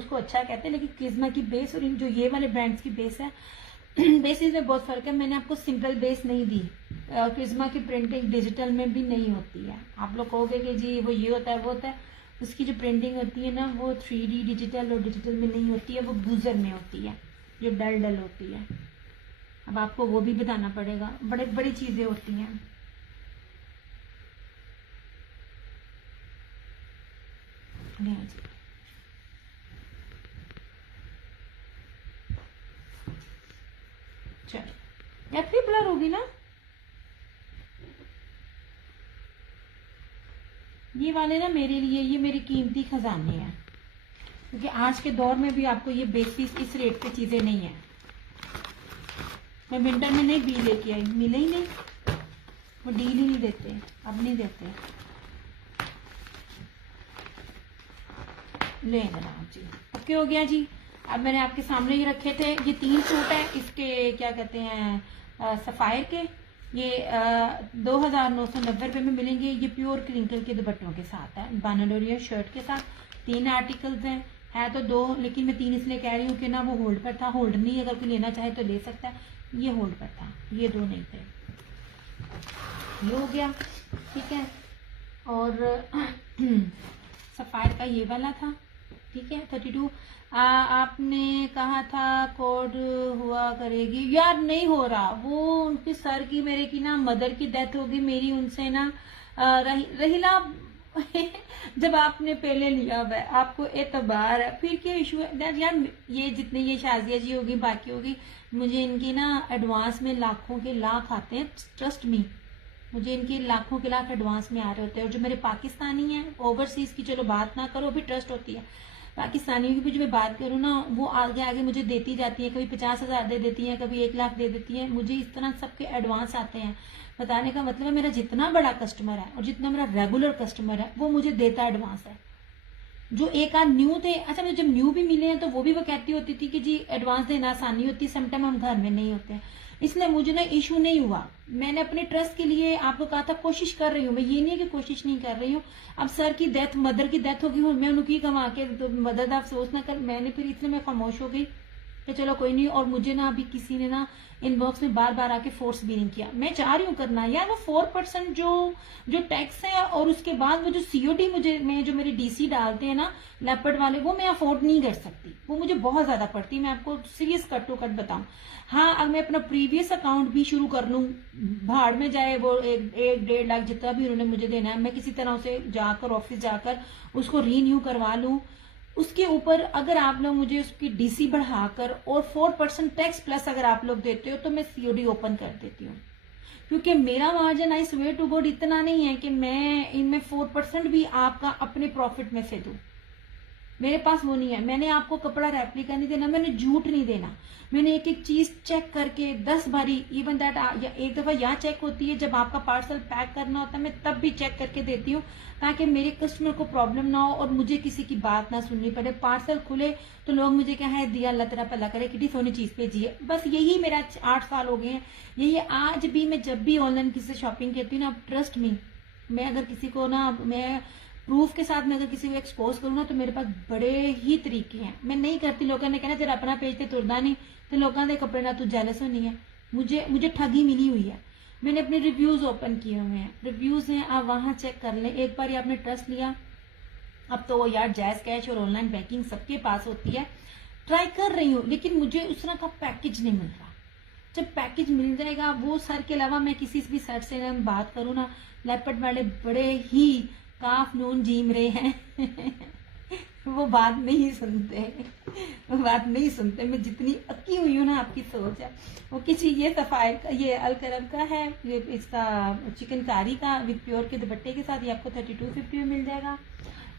उसको अच्छा कहते हैं, लेकिन क्रिज्मा की बेस और इन जो ये वाले ब्रांड्स की बेस है बेसिस में बहुत फर्क है। मैंने आपको सिंपल बेस नहीं दी। क्रिज्मा की प्रिंटिंग डिजिटल में भी नहीं होती है। आप लोग कहोगे कि जी वो ये होता है वो होता है, उसकी जो प्रिंटिंग होती है ना वो 3D डिजिटल और डिजिटल में नहीं होती है, वो बूजर में होती है जो डल डल होती है। अब आपको वो भी बताना पड़ेगा, बड़े बड़ी चीजें होती हैं। चलो या फिर ब्लर होगी ना, ये वाले ना मेरे लिए ये मेरी कीमती खजाने हैं, क्योंकि आज के दौर में भी आपको ये बेसिस इस रेट पे चीजें नहीं है। मैं विंटर में नहीं बी लेके आई, मिले ही नहीं, वो डील ही नहीं देते, अब नहीं देते। ले जनाब जी, ओके हो गया जी। अब मैंने आपके सामने ही रखे थे, ये 3 सूट है, इसके क्या कहते हैं सफायर के, ये 2990 रुपये में मिलेंगे। ये प्योर क्रिंकल के दुपट्टों के साथ है, बानाडोरिया शर्ट के साथ। 3 आर्टिकल्स हैं, है तो 2, लेकिन मैं 3 इसलिए कह रही हूँ कि ना वो होल्ड पर था, होल्ड नहीं, अगर कोई लेना चाहे तो ले सकता है। ये होल्ड पर था, ये 2 नहीं थे। ये हो गया, ठीक है। और सफायर का ये वाला था, ठीक है 32। आपने कहा था कोड हुआ करेगी, यार नहीं हो रहा, वो उनके सर की मेरे की ना मदर की डेथ होगी, मेरी उनसे ना रहीला जब आपने पहले लिया हुआ है आपको एतबार है, फिर क्या इशू है यार। ये जितने ये शाजिया जी होगी बाकी होगी, मुझे इनकी ना एडवांस में लाखों के लाख आते हैं, ट्रस्ट मी, मुझे इनके लाखों के लाख एडवांस में आ रहे होते हैं। और जो मेरे पाकिस्तानी हैं ओवरसीज की चलो बात ना करो, भी ट्रस्ट होती है, पाकिस्तानियों की भी जो मैं बात करूँ ना वो आगे आगे मुझे देती जाती है, कभी 50,000 दे देती है, कभी 1 लाख दे देती है। मुझे इस तरह सबके एडवांस आते हैं। बताने का मतलब है मेरा जितना बड़ा कस्टमर है और जितना मेरा रेगुलर कस्टमर है वो मुझे देता एडवांस है। जो एक आध न्यू थे, अच्छा मुझे जब न्यू भी मिले हैं तो वो भी वो कहती होती थी कि जी एडवांस देना आसानी होती है, समटाइम हम घर में नहीं होते हैं, इसलिए मुझे ना इशू नहीं हुआ। मैंने अपने ट्रस्ट के लिए आपको कहा था कोशिश कर रही हूँ मैं, ये नहीं है कि कोशिश नहीं कर रही हूँ। अब सर की डेथ, मदर की डेथ होगी, मैं उनकी कमा के तो मदर का अफसोस ना कर, मैंने फिर इसलिए मैं खामोश हो गई कि चलो कोई नहीं। और मुझे ना अभी किसी ने ना इनबॉक्स में बार बार आके फोर्स भी नहीं किया, मैं चाह रही हूँ करना यार। वो 4% जो टैक्स है और उसके बाद वो जो सीओडी मुझे में जो मेरे डीसी डालते हैं ना लेपर्ड वाले, वो मैं अफोर्ड नहीं कर सकती, वो मुझे बहुत ज्यादा पड़ती है। मैं आपको सीरियस कट टू कट बताऊं, हाँ अगर मैं अपना प्रीवियस अकाउंट भी शुरू कर लूं, भाड़ में जाए वो 1-1.5 लाख जितना भी उन्होंने मुझे देना है, मैं किसी तरह से जाकर ऑफिस जाकर उसको रीन्यू करवा लूं, उसके ऊपर अगर आप लोग मुझे उसकी डीसी बढ़ाकर और 4% टैक्स प्लस अगर आप लोग देते हो तो मैं सीओडी ओपन कर देती हूँ। क्योंकि मेरा margin I swear to God इतना नहीं है कि मैं इनमें 4% भी आपका अपने प्रॉफिट में से दूं, मेरे पास वो नहीं है। मैंने आपको कपड़ा रेप्लिका नहीं देना, मैंने झूठ नहीं देना, मैंने एक एक चीज चेक करके 10 बारी, इवन दैट एक दफा यहाँ चेक होती है जब आपका पार्सल पैक करना होता है, मैं तब भी चेक करके देती हूँ ताकि मेरे कस्टमर को प्रॉब्लम ना हो और मुझे किसी की बात ना सुननी पड़े। पार्सल खुले तो लोग मुझे क्या है दिया अल्लाह तेरा भला करे, कितनी सोनी चीज भेजी है, बस यही मेरा 8 साल हो गए हैं। यही आज भी मैं जब भी ऑनलाइन किसी से शॉपिंग करती हूँ ना, ट्रस्ट मी, मैं अगर किसी को ना मैं प्रूफ के साथ में अगर किसी को एक्सपोज करूँ ना तो मेरे पास बड़े ही तरीके हैं। मैं नहीं करती, लोगों ने कहना जरा अपना पेज ते तुरदा नहीं तो लोगों के कपड़े ना तू जेलस होनी है। मुझे ठगी मिली हुई है, मैंने अपने रिव्यूज ओपन किए हुए हैं, रिव्यूज हैं, आप वहां चेक कर लें। एक बार आपने ट्रस्ट लिया, अब तो यार जैज कैश और ऑनलाइन बैंकिंग सबके पास होती है, ट्राई कर रही हूँ, लेकिन मुझे उस तरह का पैकेज नहीं मिल रहा। जब पैकेज मिल जाएगा, वो सर के अलावा मैं किसी भी सर से बात करूँ ना, लेपर्ड वाले बड़े ही काफ नून जीम रहे हैं वो बात नहीं सुनते, वो बात नहीं सुनते। मैं जितनी अक्की हुई हूँ ना, आपकी सोच है वो किसी, ये सफाई का, ये अलकरम का है, ये इसका चिकनकारी का विद प्योर के दुपट्टे के साथ, ये आपको 3250 में मिल जाएगा।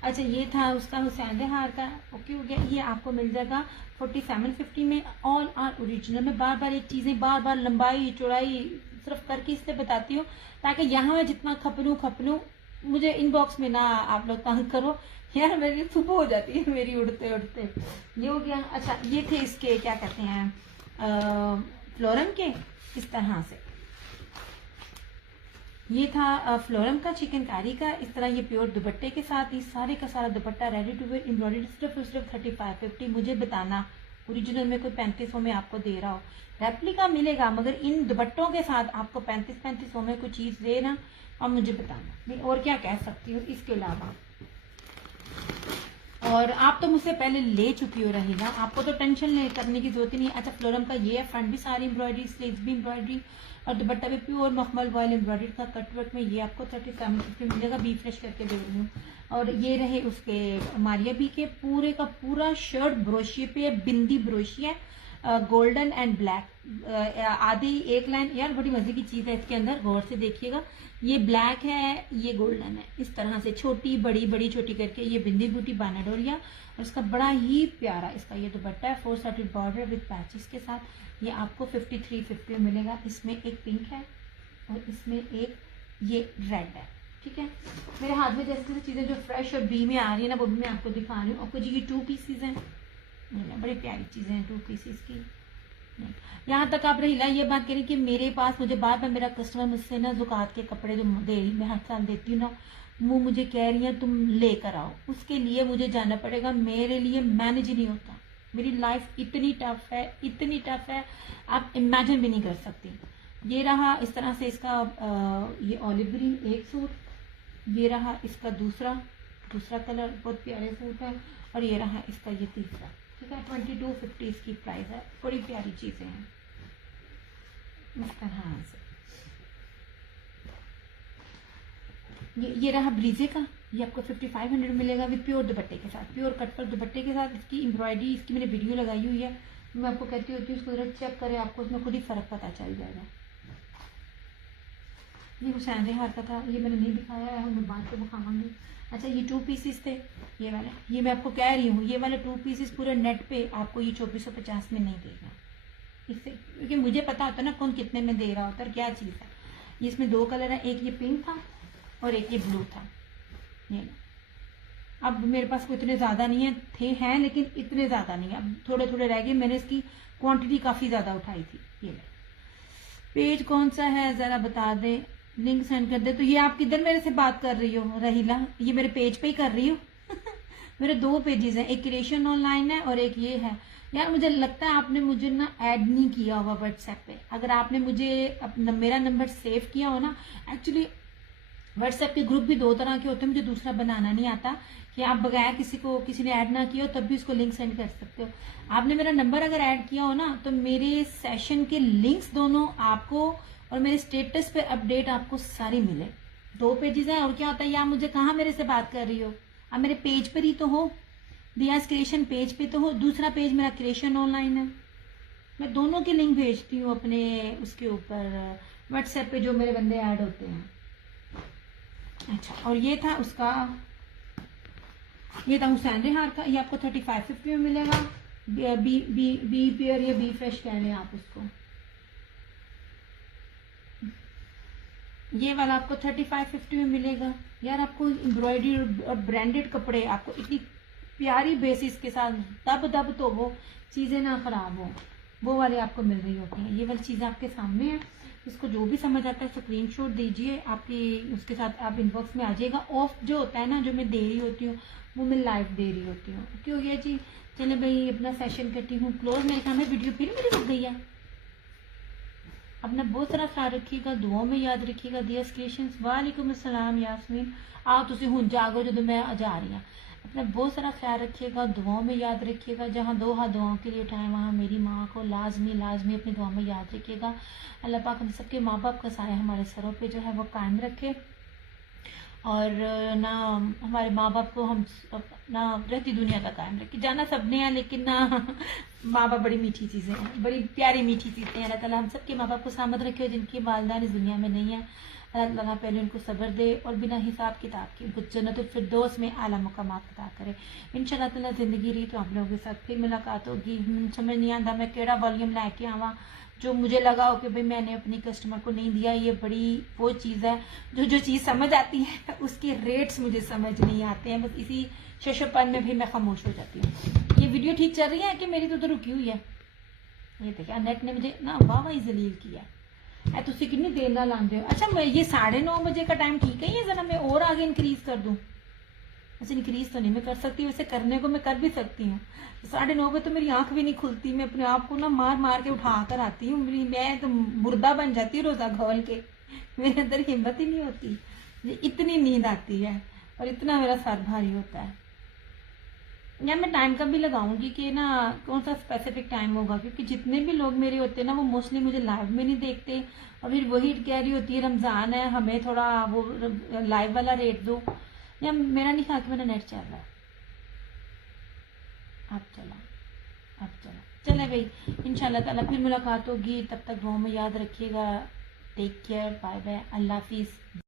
अच्छा ये था उसका हुसैन हार का, ओके हो गया। ये आपको मिल जाएगा 4750 में, ऑल आर ओरिजिनल। मैं बार बार एक चीजें बार बार लंबाई चौड़ाई सिर्फ करके इसलिए बताती हूँ ताकि यहाँ मैं जितना खप लूँ, मुझे इनबॉक्स में ना आप लोग तंग करो यार, मेरी सुबह हो जाती है मेरी उड़ते उड़ते। ये हो गया। अच्छा ये थे इसके क्या कहते हैं फ्लोरम के, इस तरह से ये था फ्लोरम का चिकनकारी का। इस तरह ये प्योर दुपट्टे के साथ, ये सारे का सारा dupatta ready to wear embroidery सिर्फ 35-50। मुझे बताना ओरिजिनल में कोई 3500 में आपको दे रहा हो, रेप्लिका मिलेगा मगर इन दुपट्टों के साथ आपको 3500 में कोई चीज़ दे ना, और मुझे बताना मैं और क्या कह सकती हूँ इसके अलावा। और आप तो मुझसे पहले ले चुकी हो रही ना, आपको तो टेंशन करने की जरूरत ही नहीं। अच्छा फ्लोरम का ये है, फ्रंट भी सारी एम्ब्रॉयडरी, स्लीव्स भी एम्ब्रॉयडरी और दुपट्टा भी प्योर मखमल वॉयल एम्ब्रॉयडरी का कटवर्क में। ये आपको 3750 मिलेगा, बी फ्रेश करके दे रही हूँ। और ये रहे उसके मारिया बी के पूरे का पूरा शर्ट ब्रोशिए पे, बिंदी ब्रोशी है, गोल्डन एंड ब्लैक, आधी एक लाइन। यार बड़ी मजे की चीज है इसके अंदर, गौर से देखिएगा। ये ब्लैक है, ये गोल्डन है, इस तरह से छोटी बड़ी बड़ी छोटी करके ये बिंदी बूटी बानाडोरिया। और इसका बड़ा ही प्यारा इसका ये दुपट्टा है, 4 साइडेड बॉर्डर विद पैचेस के साथ। ये आपको 5350 में मिलेगा। इसमें एक पिंक है और इसमें एक ये रेड है, ठीक है। मेरे हाथ में जैसे जैसे चीजें जो फ्रेश और बी में आ रही है ना, वो भी मैं आपको दिखा रही हूँ। आपको जी ये 2 पीसेज हैं, बड़ी प्यारी चीजें हैं 2 पीसेस की। यहाँ तक आप रहीला ये बात करें कि मेरे पास, मुझे बार बार मेरा कस्टमर मुझसे ना जुकात के कपड़े जो दे रही, मैं हर साल देती हूँ ना, वो मुझे कह रही है तुम लेकर आओ, उसके लिए मुझे जाना पड़ेगा। मेरे लिए मैनेज नहीं होता, मेरी लाइफ इतनी टफ है, इतनी टफ है, आप इमेजिन भी नहीं कर सकती। ये रहा इस तरह से इसका ये ऑलिव ग्रीन एक सूट, ये रहा इसका दूसरा कलर, बहुत प्यारे सूट है। और ये रहा इसका ये तीसरा, ठीक है। 2250 इसकी प्राइस है, बड़ी प्यारी चीजें हैं इस तरह से। ये रहा ब्रीजे का, ये आपको 5500 मिलेगा विद प्योर दुपट्टे के साथ, प्योर कट पर दुपट्टे के साथ। इसकी एम्ब्रॉयडरी, इसकी मैंने वीडियो लगाई हुई है, मैं आपको कहती होती हूँ उसको जरा चेक करें, आपको उसमें खुद ही फर्क पता चल जाएगा। ये हुसैन रेहार का था, ये मैंने नहीं दिखाया है, मैं बाद में दिखाऊंगी। अच्छा ये 2 पीसेस थे ये वाले, ये मैं आपको कह रही हूँ ये वाले 2 पीसेस पूरे नेट पे आपको ये 2450 में नहीं देगा इससे, क्योंकि मुझे पता होता है ना कौन कितने में दे रहा होता है, क्या चीज़ है। ये इसमें 2 कलर है, एक ये पिंक था और एक ये ब्लू था। ये अब मेरे पास कोई इतने ज़्यादा नहीं है, हैं लेकिन इतने ज़्यादा नहीं है, अब थोड़े थोड़े रह गए। मैंने इसकी क्वांटिटी काफ़ी ज़्यादा उठाई थी। ये पेज कौन सा है ज़रा बता दें, लिंक सेंड कर दे। तो ये आप किधर मेरे से बात कर रही हो रहीला? ये मेरे पेज पे ही कर रही हो मेरे 2 पेजेस हैं, एक क्रिएशन ऑनलाइन है और एक ये है। यार मुझे लगता है आपने मुझे ना ऐड नहीं किया हुआ व्हाट्सएप पे। अगर आपने मुझे मेरा नंबर सेव किया हो ना, एक्चुअली व्हाट्सएप के ग्रुप भी 2 तरह के होते हैं, मुझे दूसरा बनाना नहीं आता कि आप बगैर किसी ने ऐड ना किया हो तब भी उसको लिंक सेंड कर सकते हो। आपने मेरा नंबर अगर ऐड किया हो ना, तो मेरे सेशन के लिंक्स दोनों आपको और मेरे स्टेटस पे अपडेट आपको सारी मिले। 2 पेजेस हैं और क्या होता है, या मुझे कहाँ मेरे से बात कर रही हो, आप मेरे पेज पर ही तो हो, दियाज क्रिएशन पेज पे तो हो। दूसरा पेज मेरा क्रिएशन ऑनलाइन है, मैं दोनों के लिंक भेजती हूँ अपने उसके ऊपर व्हाट्सएप पे जो मेरे बंदे ऐड होते हैं। अच्छा और ये था उसका, ये था हुसैन रेहार का, ये आपको 3550 में मिलेगा। बी प्योर या बी फ्रेश कह लें आप उसको। ये वाला आपको 3550 में मिलेगा। यार आपको एम्ब्रॉयडरी और ब्रांडेड कपड़े आपको इतनी प्यारी बेसिस के साथ दब तो वो चीज़ें ना खराब हो, वो वाले आपको मिल रही होती हैं। ये वाली चीज़ें आपके सामने है, इसको जो भी समझ आता है स्क्रीनशॉट दीजिए, आपकी उसके साथ आप इनबॉक्स में आ जाइएगा। ऑफ जो होता है ना, जो मैं दे रही होती हूँ वो मैं लाइव दे रही होती हूँ। क्यों गया जी, चले भाई अपना सेशन करती हूँ क्लोज। मेरे सामने वीडियो फिर मेरी रुक गई है। अपना बहुत सारा ख्याल रखिएगा, दुआओं में याद रखिएगा। दिया क्रिएशंस, वालेकुम अस्सलाम यास्मीन, आओ तुसी हुन जागो जो मैं जा रही हूँ। अपना बहुत सारा ख्याल रखिएगा, दुआओं में याद रखिएगा। जहाँ 2 हाथ दुआओं के लिए उठाएं वहाँ मेरी माँ को लाजमी अपनी दुआ में याद रखिएगा। अल्लाह पाक हम सबके माँ बाप का साया हमारे सरों पे जो है वो कायम रखे, और ना हमारे माँ बाप को हम ना रहती दुनिया का कायम रखे। जाना सबने है लेकिन ना माँ बाप बड़ी मीठी चीज़ें हैं, बड़ी प्यारी मीठी चीज़ें हैं। अल्लाह ताला हम सबके माँ बाप को सलामत रखे, जिनकी वालिदैन इस दुनिया में नहीं है। अल्लाह ताला पहले उनको सब्र दे और बिना हिसाब किताब के उनको जन्नतुल फिरदौस में आला मुकामात अता करे। इंशाअल्लाह ताला जिंदगी रही तो आप लोगों के साथ फिर मुलाकात होगी। समझ नहीं आता मैं केड़ा वॉल्यूम लैके आवा जो मुझे लगा हो कि भाई मैंने अपनी कस्टमर को नहीं दिया। ये बड़ी वो चीज़ है जो चीज़ समझ आती है उसके रेट्स मुझे समझ नहीं आते हैं, बस इसी शशोपन में भी मैं खामोश हो जाती हूँ। ये वीडियो ठीक चल रही है कि मेरी तो रुकी हुई है? ये देखिए नेट ने मुझे ना वाह जलील किया। ए तुसी कितनी देर ना लांदे हो। अच्छा मैं ये 9:30 बजे का टाइम ठीक है, ये जरा मैं और आगे इंक्रीज कर दूं? वैसे इंक्रीज तो नहीं मैं कर सकती, वैसे करने को मैं कर भी सकती हूँ। 9:30 बजे तो मेरी आंख भी नहीं खुलती, मैं अपने आप को ना मार मार के उठा कर आती हूँ, मैं तो मुर्दा बन जाती हूँ रोजा खोल के। मेरे अंदर हिम्मत ही नहीं होती, इतनी नींद आती है और इतना मेरा सर भारी होता है। या मैं टाइम का भी लगाऊंगी कि ना कौन सा स्पेसिफिक टाइम होगा, क्योंकि जितने भी लोग मेरे होते हैं ना वो मोस्टली मुझे लाइव में नहीं देखते, और फिर वही कह रही होती है रमजान है हमें थोड़ा वो लाइव वाला रेट दो। या मेरा नहीं ख्याल कि मेरा नेट चल रहा है। अब चला चले भाई, इंशाल्लाह ताला फिर मुलाकात होगी, तब तक दुआ में याद रखिएगा। टेक केयर, बाय बाय, अल्लाह हाफिज।